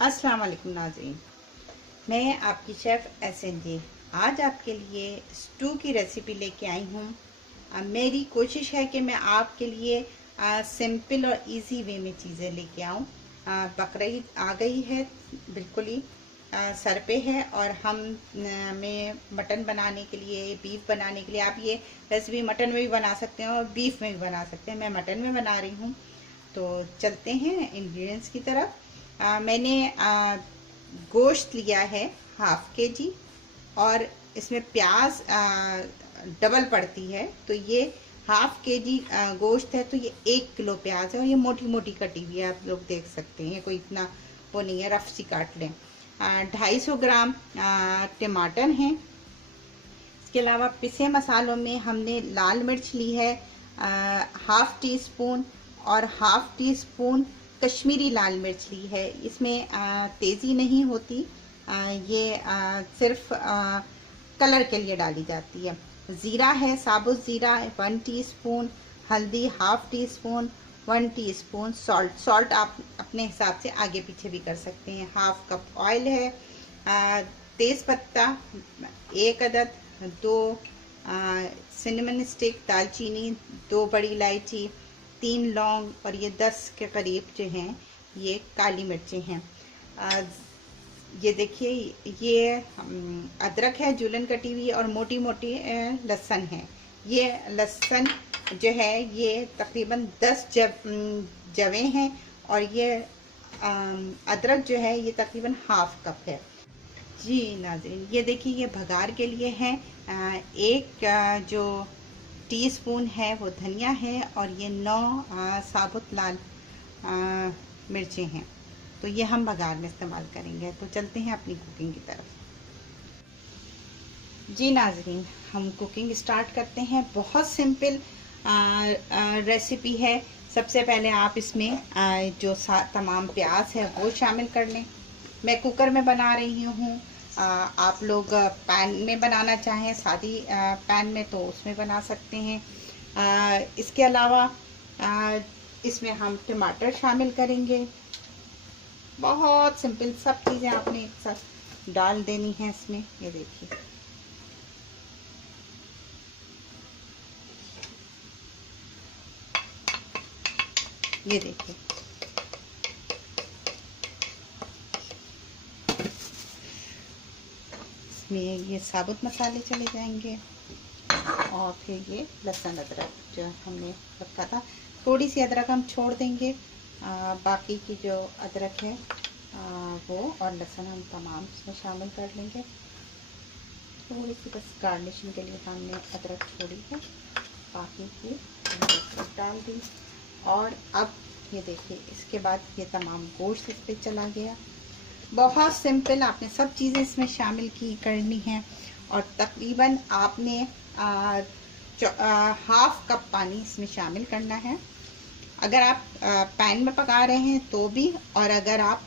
अस्सलाम वालेकुम नाज़रीन, मैं आपकी शेफ़ SNJ आज आपके लिए स्टू की रेसिपी लेके आई हूँ। मेरी कोशिश है कि मैं आपके लिए सिंपल और इजी वे में चीज़ें लेके आऊँ। बकरीद आ गई है, बिल्कुल ही सर पे है और हम में मटन बनाने के लिए, बीफ बनाने के लिए, आप ये रेसिपी मटन में भी बना सकते हैं और बीफ में भी बना सकते हैं। मैं मटन में बना रही हूँ, तो चलते हैं इंग्रेडिएंट्स की तरफ। मैंने गोश्त लिया है 1/2 kg और इसमें प्याज डबल पड़ती है, तो ये 1/2 kg गोश्त है, तो ये 1 किलो प्याज है और ये मोटी मोटी कटी हुई है, आप लोग देख सकते हैं, कोई इतना वो नहीं है, रफ सी काट लें। 250 ग्राम टमाटर हैं। इसके अलावा पिसे मसालों में हमने लाल मिर्च ली है 1/2 टीस्पून और 1/2 टीस्पून कश्मीरी लाल मिर्च ली है। इसमें तेज़ी नहीं होती, ये सिर्फ कलर के लिए डाली जाती है। ज़ीरा है, साबुत ज़ीरा 1 टीस्पून, हल्दी 1/2 टीस्पून, 1 टीस्पून सॉल्ट आप अपने हिसाब से आगे पीछे भी कर सकते हैं। 1/2 कप ऑयल है। तेज़ पत्ता 1 अदद, 2 सिनेमन स्टिक दालचीनी, 2 बड़ी इलायची, 3 लौंग और ये 10 के करीब जो हैं ये काली मिर्चें हैं। ये देखिए, ये अदरक है जुलन कटी हुई और मोटी मोटी लहसुन है। ये लहसुन जो है ये तकरीबन 10 जवें हैं और ये अदरक जो है ये तकरीबन 1/2 कप है। जी नाज़रीन, ये देखिए, ये भगार के लिए है। एक जो टीस्पून है वो धनिया है और ये 9 साबुत लाल मिर्चें हैं, तो ये हम बघार में इस्तेमाल करेंगे। तो चलते हैं अपनी कुकिंग की तरफ। जी नाज़रीन, हम कुकिंग स्टार्ट करते हैं। बहुत सिंपल रेसिपी है। सबसे पहले आप इसमें जो तमाम प्याज है वो शामिल कर लें। मैं कुकर में बना रही हूँ, आप लोग पैन में बनाना चाहें, सादी पैन में, तो उसमें बना सकते हैं। इसके अलावा इसमें हम टमाटर शामिल करेंगे। बहुत सिंपल, सब चीज़ें आपने एक साथ डाल देनी है इसमें। ये देखिए, ये देखिए, में ये साबुत मसाले चले जाएंगे और फिर ये लहसुन अदरक जो हमने रखा था, थोड़ी सी अदरक हम छोड़ देंगे, बाकी की जो अदरक है वो और लहसुन हम तमाम इसमें शामिल कर लेंगे। थोड़ी सी बस गार्निशिंग के लिए हमने अदरक छोड़ी है, बाकी की अदरक डाल दी। और अब ये देखिए, इसके बाद ये तमाम गोश्त इस पर चला गया। बहुत सिंपल, आपने सब चीज़ें इसमें शामिल करनी है और तकरीबन आपने 1/2 कप पानी इसमें शामिल करना है। अगर आप पैन में पका रहे हैं तो भी, और अगर आप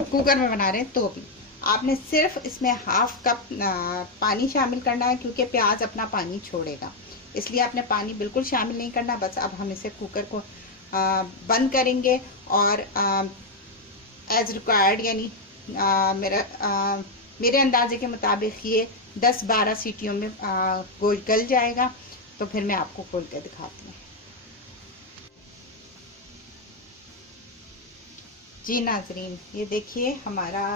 कुकर में बना रहे हैं तो भी, आपने सिर्फ इसमें 1/2 कप पानी शामिल करना है, क्योंकि प्याज अपना पानी छोड़ेगा, इसलिए आपने पानी बिल्कुल शामिल नहीं करना। बस अब हम इसे कुकर को बंद करेंगे और एज रिक्वायर्ड, यानी मेरे अंदाजे के मुताबिक ये 10-12 सीटियों में गोश्त गल जाएगा। तो फिर मैं आपको खोल के दिखाती हूँ। जी नाजरीन, ये देखिए, हमारा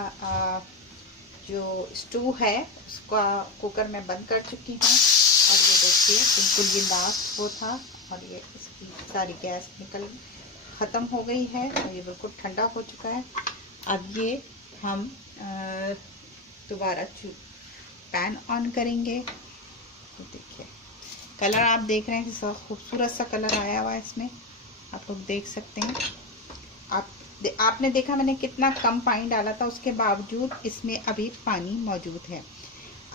जो स्टू है उसका कुकर में बंद कर चुकी हूँ और ये देखिए, बिल्कुल ये लास्ट वो था और ये इसकी सारी गैस निकल ख़त्म हो गई है और ये बिल्कुल ठंडा हो चुका है। अब ये हम दोबारा पैन ऑन करेंगे। तो देखिए, कलर आप देख रहे हैं, कितना खूबसूरत सा कलर आया हुआ है इसमें, आप लोग देख सकते हैं। आपने देखा मैंने कितना कम पानी डाला था, उसके बावजूद इसमें अभी पानी मौजूद है।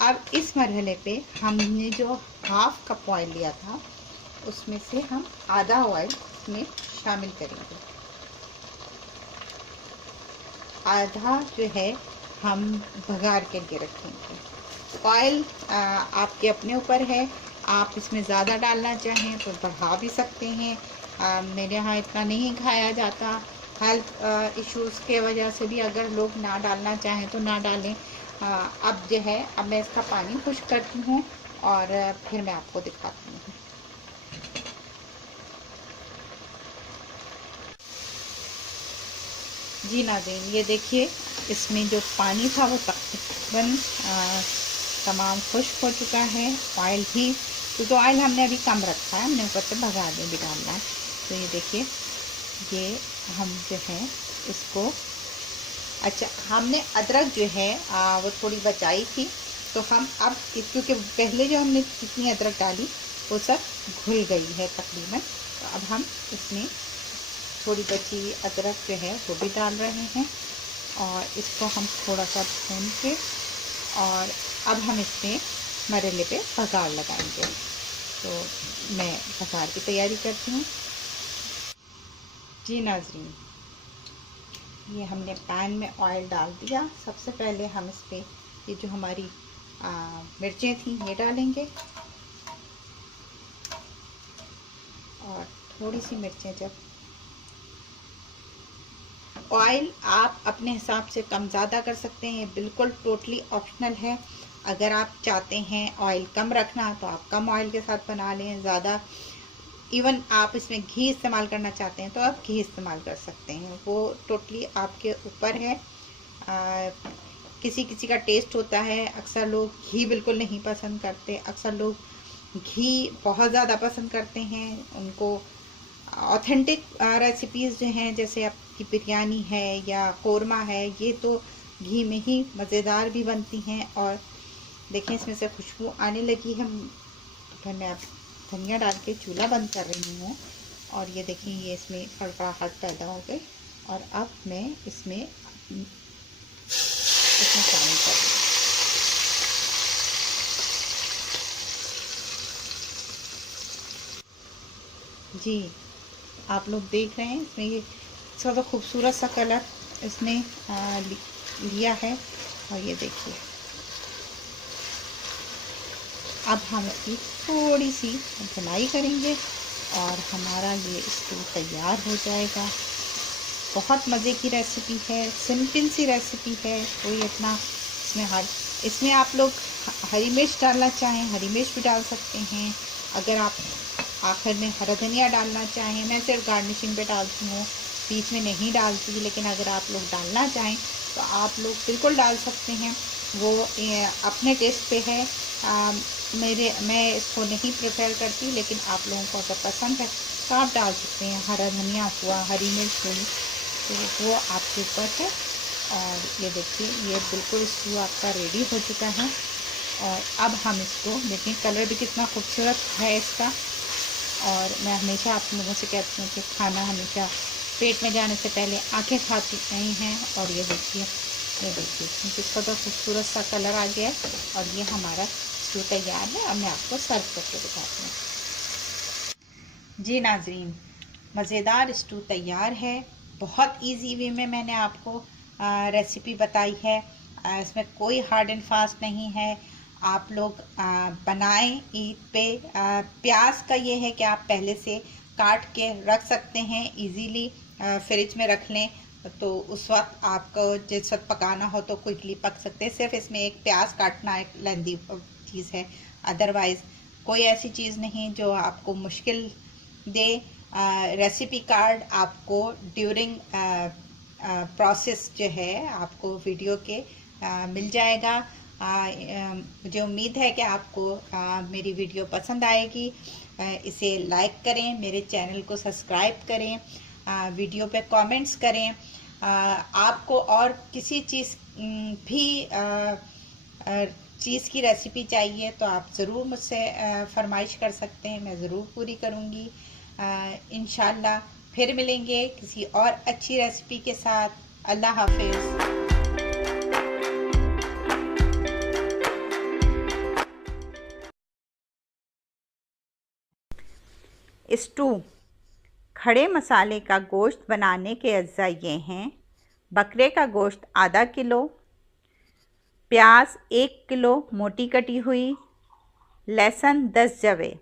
अब इस मरहले पे हमने जो 1/2 कप ऑयल लिया था उसमें से हम आधा ऑयल इसमें शामिल करेंगे। आधा जो है हम भगार के लिए रखेंगे। ऑयल आपके अपने ऊपर है, आप इसमें ज़्यादा डालना चाहें तो बढ़ा भी सकते हैं। मेरे यहाँ इतना नहीं खाया जाता, हेल्थ इश्यूज़ के वजह से भी अगर लोग ना डालना चाहें तो ना डालें। अब जो है, अब मैं इसका पानी खुश्क करती हूँ और फिर मैं आपको दिखाती हूँ। जी नाज़रीन, ये देखिए, इसमें जो पानी था वो तकरीबन तमाम खुश्क हो चुका है। ऑयल भी, क्योंकि ऑयल हमने अभी कम रखा है, हमने ऊपर से भगा दे भी डालना है। तो ये देखिए, ये हम जो है इसको, अच्छा हमने अदरक जो है वो थोड़ी बचाई थी, तो हम अब क्योंकि पहले जो हमने जितनी अदरक डाली वो सब घुल गई है तकरीबन, तो अब हम इसमें थोड़ी बची अदरक जो है वो भी डाल रहे हैं और इसको हम थोड़ा सा भून के, और अब हम इसमें मरेले पे बघार लगाएंगे। तो मैं बघार की तैयारी करती हूँ। जी नाज़रीन, ये हमने पैन में ऑयल डाल दिया। सबसे पहले हम इस पर ये जो हमारी मिर्चें थी ये डालेंगे, और थोड़ी सी मिर्चें, जब ऑयल आप अपने हिसाब से कम ज़्यादा कर सकते हैं, ये बिल्कुल टोटली ऑप्शनल है। अगर आप चाहते हैं ऑयल कम रखना तो आप कम ऑयल के साथ बना लें। ज़्यादा, इवन आप इसमें घी इस्तेमाल करना चाहते हैं तो आप घी इस्तेमाल कर सकते हैं, वो टोटली आपके ऊपर है। किसी किसी का टेस्ट होता है, अक्सर लोग घी बिल्कुल नहीं पसंद करते, अक्सर लोग घी बहुत ज़्यादा पसंद करते हैं। उनको ऑथेंटिक रेसिपीज़ जो हैं, जैसे आपकी बिरयानी है या कोरमा है, ये तो घी में ही मज़ेदार भी बनती हैं। और देखें, इसमें से खुशबू आने लगी है, तो फिर मैं अब धनिया डाल के चूल्हा बंद कर रही हूँ। और ये देखिए, ये इसमें कड़कड़ाहट पैदा हो गई, और अब मैं इसमें शामिल कर दूँ। जी, आप लोग देख रहे हैं, इसमें ये ज़्यादा खूबसूरत सा कलर इसने लिया है। और ये देखिए, अब हम इसकी थोड़ी सी भुनाई करेंगे और हमारा ये स्टू तैयार हो जाएगा। बहुत मज़े की रेसिपी है, सिंपल सी रेसिपी है, कोई इतना इसमें आप लोग हरी मिर्च डालना चाहें हरी मिर्च भी डाल सकते हैं। अगर आप आखिर में हरा धनिया डालना चाहें, मैं सिर्फ गार्निशिंग पे डालती हूँ, बीच में नहीं डालती, लेकिन अगर आप लोग डालना चाहें तो आप लोग बिल्कुल डाल सकते हैं, वो अपने टेस्ट पे है। मैं इसको नहीं प्रेफर करती, लेकिन आप लोगों को अगर पसंद है तो आप डाल सकते हैं। हरा धनिया हुआ, हरी मिर्च हुई, तो वो आपके ऊपर है। और ये देखिए, ये बिल्कुल स्टू आपका रेडी हो चुका है। और अब हम इसको देखें, कलर भी कितना खूबसूरत है इसका। और मैं हमेशा आप लोगों से कहती हूँ कि खाना हमेशा पेट में जाने से पहले आंखें खाती नहीं हैं। और ये देखिए, इसका तो खूबसूरत सा कलर आ गया है, और ये हमारा स्टू तैयार है। अब मैं आपको सर्व करके दिखाती हूँ। जी नाज़रीन, मज़ेदार स्टू तैयार है। बहुत इजी वे में मैंने आपको रेसिपी बताई है। इसमें कोई हार्ड एंड फास्ट नहीं है। आप लोग बनाएं ईद पे। प्याज का ये है कि आप पहले से काट के रख सकते हैं, इजीली फ्रिज में रख लें, तो उस वक्त आपको जिस वक्त पकाना हो तो क्विकली पक सकते हैं। सिर्फ इसमें एक प्याज काटना एक लेंदी चीज़ है, अदरवाइज़ कोई ऐसी चीज़ नहीं जो आपको मुश्किल दे। रेसिपी कार्ड आपको ड्यूरिंग प्रोसेस जो है आपको वीडियो के मिल जाएगा। मुझे उम्मीद है कि आपको मेरी वीडियो पसंद आएगी। इसे लाइक करें, मेरे चैनल को सब्सक्राइब करें, वीडियो पे कमेंट्स करें। आपको और किसी चीज़ चीज़ की रेसिपी चाहिए तो आप ज़रूर मुझसे फरमाइश कर सकते हैं, मैं ज़रूर पूरी करूँगी। इंशाल्लाह फिर मिलेंगे किसी और अच्छी रेसिपी के साथ। अल्लाह हाफिज़। स्टू खड़े मसाले का गोश्त बनाने के अज्जा ये हैं: बकरे का गोश्त आधा किलो, प्याज 1 किलो मोटी कटी हुई, लहसुन 10 जवे,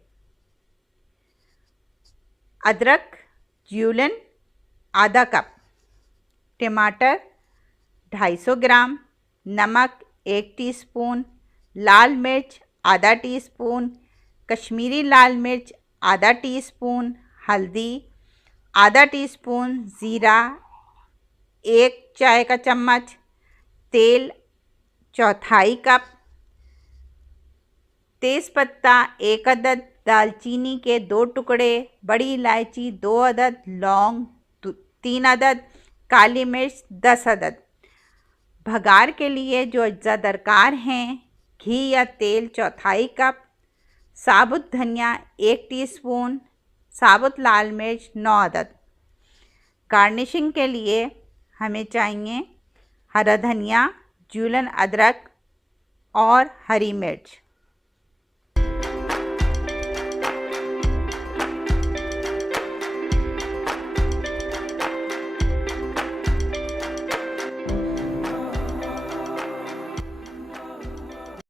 अदरक ज्यूलन आधा कप, टमाटर 250 ग्राम, नमक 1 टीस्पून, लाल मिर्च आधा टीस्पून, कश्मीरी लाल मिर्च आधा टीस्पून, हल्दी आधा टीस्पून, ज़ीरा 1 चाय का चम्मच, तेल 1/4 कप, तेज़पत्ता 1 अदद, दालचीनी के 2 टुकड़े, बड़ी इलायची 2 अदद, लौंग 3 अदद, काली मिर्च 10 अदद। भगार के लिए जो अज्जा दरकार हैं: घी या तेल 1/4 कप, साबुत धनिया 1 टीस्पून, साबुत लाल मिर्च 9 अदद। गार्निशिंग के लिए हमें चाहिए हरा धनिया, जूलन अदरक और हरी मिर्च।